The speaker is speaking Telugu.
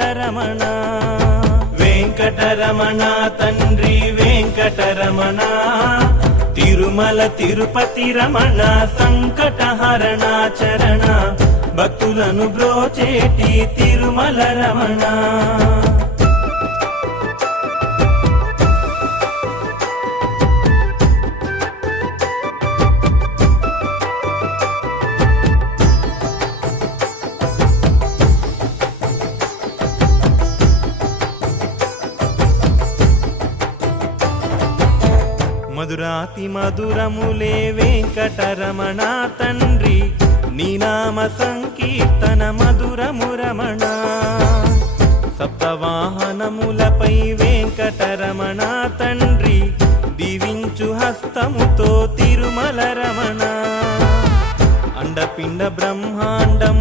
వెంకటరమణ వెంకటరమణ తండ్రి వెంకటరమణ తిరుమల తిరుపతి రమణ సంకటహరణ చరణ భక్తులను బ్రోచేటి తిరుమల రమణ మధురాతి మధురములే వెంకటరమణ తండ్రి నీ నామ సంకీర్తన మధురము రమణ సప్తవాహనములపై వెంకటరమణ తండ్రి దీవించు హస్తముతో తిరుమల రమణ అండపిండ బ్రహ్మాండం